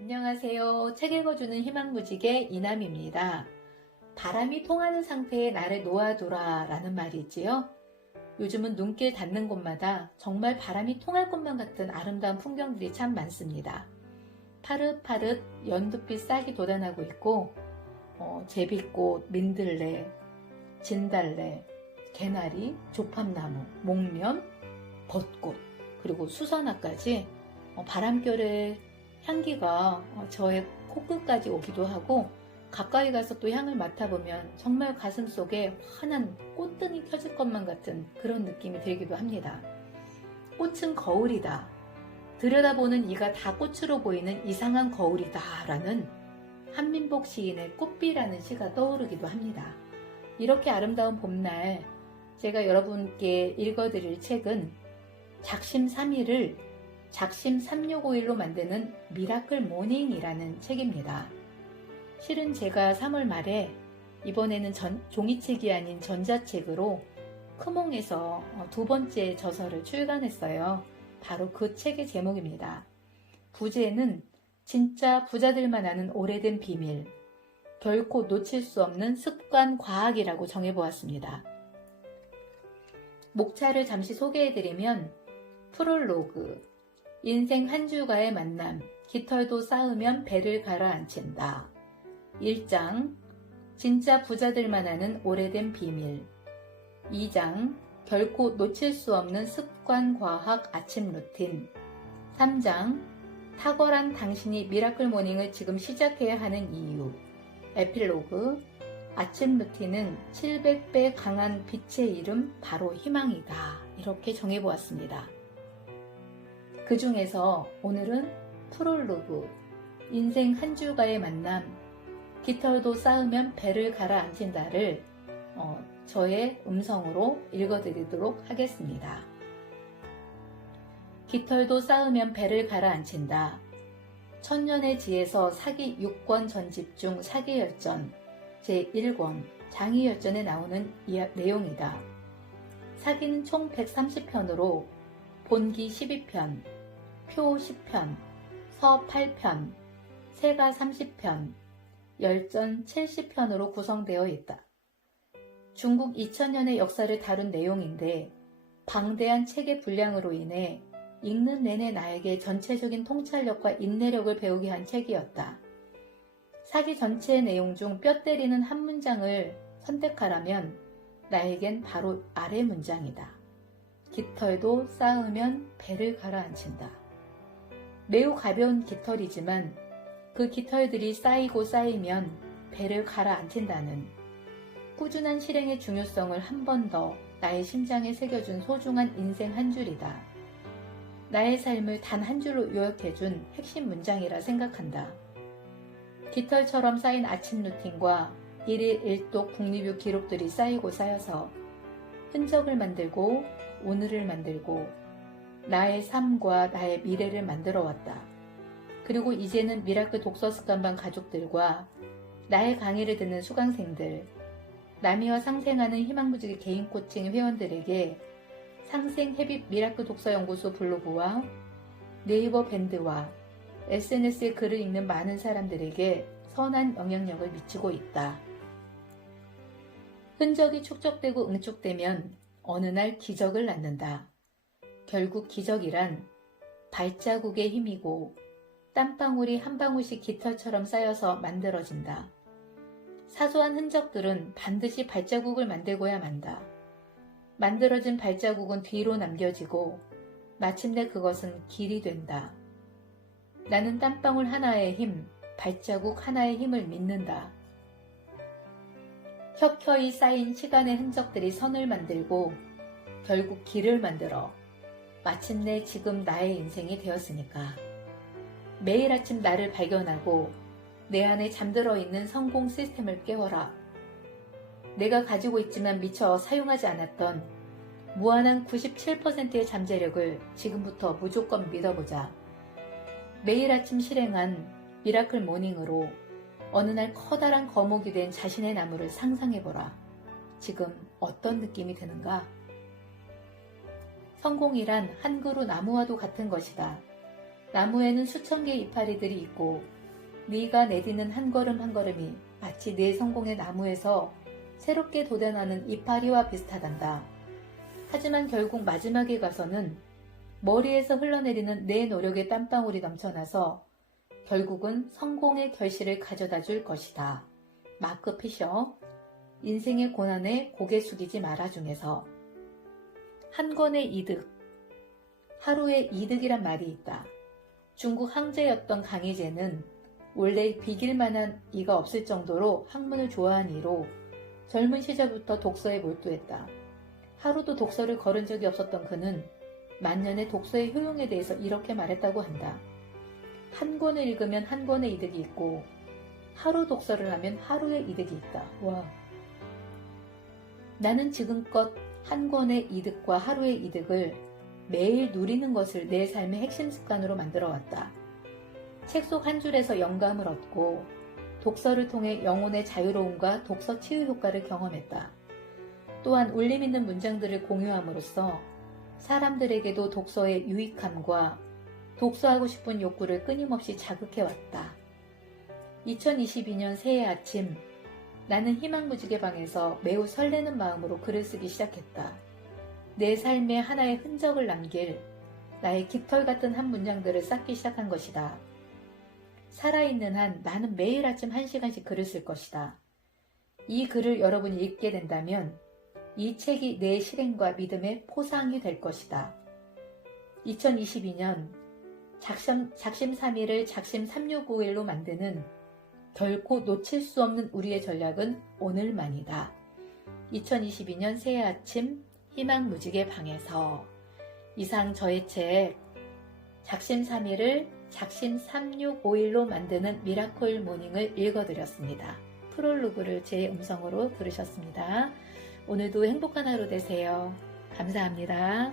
안녕하세요. 책 읽어주는 희망무지개 이남입니다. 바람이 통하는 상태에 나를 놓아두라 라는 말이 있지요. 요즘은 눈길 닿는 곳마다 정말 바람이 통할 것만 같은 아름다운 풍경들이 참 많습니다. 파릇파릇 연두빛 싹이 돋아나고 있고 제비꽃, 민들레, 진달래, 개나리, 조팝나무, 목련, 벚꽃, 그리고 수선화까지 바람결의 향기가 저의 코끝까지 오기도 하고 가까이 가서 또 향을 맡아보면 정말 가슴속에 환한 꽃등이 켜질 것만 같은 그런 느낌이 들기도 합니다. 꽃은 거울이다. 들여다보는 이가 다 꽃으로 보이는 이상한 거울이다 라는 한민복 시인의 꽃비라는 시가 떠오르기도 합니다. 이렇게 아름다운 봄날 제가 여러분께 읽어드릴 책은 작심 3일을 작심 3651로 만드는 미라클 모닝이라는 책입니다. 실은 제가 3월 말에 이번에는 종이책이 아닌 전자책으로 크몽에서 두 번째 저서를 출간했어요. 바로 그 책의 제목입니다. 부제는 진짜 부자들만 아는 오래된 비밀, 결코 놓칠 수 없는 습관 과학이라고 정해보았습니다. 목차를 잠시 소개해드리면 프롤로그, 인생 한 주가의 만남, 깃털도 쌓으면 배를 가라앉힌다. 1장, 진짜 부자들만 아는 오래된 비밀. 2장, 결코 놓칠 수 없는 습관 과학 아침 루틴. 3장, 탁월한 당신이 미라클 모닝을 지금 시작해야 하는 이유. 에필로그, 아침 루틴은 700배 강한 빛의 이름 바로 희망이다. 이렇게 정해보았습니다. 그 중에서 오늘은 프롤로그, 인생 한 주가의 만남, 깃털도 쌓으면 배를 가라앉힌다를 저의 음성으로 읽어드리도록 하겠습니다. 깃털도 쌓으면 배를 가라앉힌다. 천년의 지에서 사기 6권 전집 중 사기열전 제1권 장의열전에 나오는 내용이다. 사기는 총 130편으로 본기 12편, 표 10편, 서 8편, 세가 30편, 열전 70편으로 구성되어 있다. 중국 2000년의 역사를 다룬 내용인데 방대한 책의 분량으로 인해 읽는 내내 나에게 전체적인 통찰력과 인내력을 배우게 한 책이었다. 사기 전체의 내용 중 뼈 때리는 한 문장을 선택하라면 나에겐 바로 아래 문장이다. 깃털도 쌓으면 배를 가라앉힌다. 매우 가벼운 깃털이지만 그 깃털들이 쌓이고 쌓이면 배를 가라앉힌다는 꾸준한 실행의 중요성을 한 번 더 나의 심장에 새겨준 소중한 인생 한 줄이다. 나의 삶을 단 한 줄로 요약해준 핵심 문장이라 생각한다. 깃털처럼 쌓인 아침 루틴과 1일 1독 국리뷰 기록들이 쌓이고 쌓여서 흔적을 만들고 오늘을 만들고 나의 삶과 나의 미래를 만들어 왔다. 그리고 이제는 미라클 독서 습관반 가족들과 나의 강의를 듣는 수강생들, 남이와 상생하는 희망무지개 개인 코칭 회원들에게 상생 헤빗 미라클 독서연구소 블로그와 네이버 밴드와 SNS에 글을 읽는 많은 사람들에게 선한 영향력을 미치고 있다. 흔적이 축적되고 응축되면 어느 날 기적을 낳는다. 결국 기적이란 발자국의 힘이고 땀방울이 한 방울씩 깃털처럼 쌓여서 만들어진다. 사소한 흔적들은 반드시 발자국을 만들고야 만다. 만들어진 발자국은 뒤로 남겨지고 마침내 그것은 길이 된다. 나는 땀방울 하나의 힘, 발자국 하나의 힘을 믿는다. 켜켜이 쌓인 시간의 흔적들이 선을 만들고 결국 길을 만들어 마침내 지금 나의 인생이 되었으니까. 매일 아침 나를 발견하고 내 안에 잠들어 있는 성공 시스템을 깨워라. 내가 가지고 있지만 미처 사용하지 않았던 무한한 97%의 잠재력을 지금부터 무조건 믿어보자. 매일 아침 실행한 미라클 모닝으로 어느 날 커다란 거목이 된 자신의 나무를 상상해보라. 지금 어떤 느낌이 드는가? 성공이란 한 그루 나무와도 같은 것이다. 나무에는 수천 개의 이파리들이 있고 네가 내딛는 한 걸음 한 걸음이 마치 내 성공의 나무에서 새롭게 돋아나는 이파리와 비슷하단다. 하지만 결국 마지막에 가서는 머리에서 흘러내리는 내 노력의 땀방울이 넘쳐나서 결국은 성공의 결실을 가져다 줄 것이다. 마크 피셔, 인생의 고난에 고개 숙이지 마라 중에서. 한 권의 이득, 하루의 이득이란 말이 있다. 중국 황제였던 강희제는 원래 비길만한 이가 없을 정도로 학문을 좋아한 이로 젊은 시절부터 독서에 몰두했다. 하루도 독서를 거른 적이 없었던 그는 만년의 독서의 효용에 대해서 이렇게 말했다고 한다. 한 권을 읽으면 한 권의 이득이 있고 하루 독서를 하면 하루의 이득이 있다. 와. 나는 지금껏 한 권의 이득과 하루의 이득을 매일 누리는 것을 내 삶의 핵심 습관으로 만들어 왔다. 책 속 한 줄에서 영감을 얻고 독서를 통해 영혼의 자유로움과 독서 치유 효과를 경험했다. 또한 울림 있는 문장들을 공유함으로써 사람들에게도 독서의 유익함과 독서하고 싶은 욕구를 끊임없이 자극해왔다. 2022년 새해 아침, 나는 희망무지개 방에서 매우 설레는 마음으로 글을 쓰기 시작했다. 내 삶에 하나의 흔적을 남길 나의 깃털 같은 한 문장들을 쌓기 시작한 것이다. 살아있는 한 나는 매일 아침 1시간씩 글을 쓸 것이다. 이 글을 여러분이 읽게 된다면 이 책이 내 실행과 믿음의 포상이 될 것이다. 2022년 작심3일을 작심365일로 만드는 결코 놓칠 수 없는 우리의 전략은 오늘만이다. 2022년 새해 아침 희망무지개 방에서 이상 저의 책 작심3일을 작심365일로 만드는 미라클 모닝을 읽어드렸습니다. 프롤로그를 제 음성으로 들으셨습니다. 오늘도 행복한 하루 되세요. 감사합니다.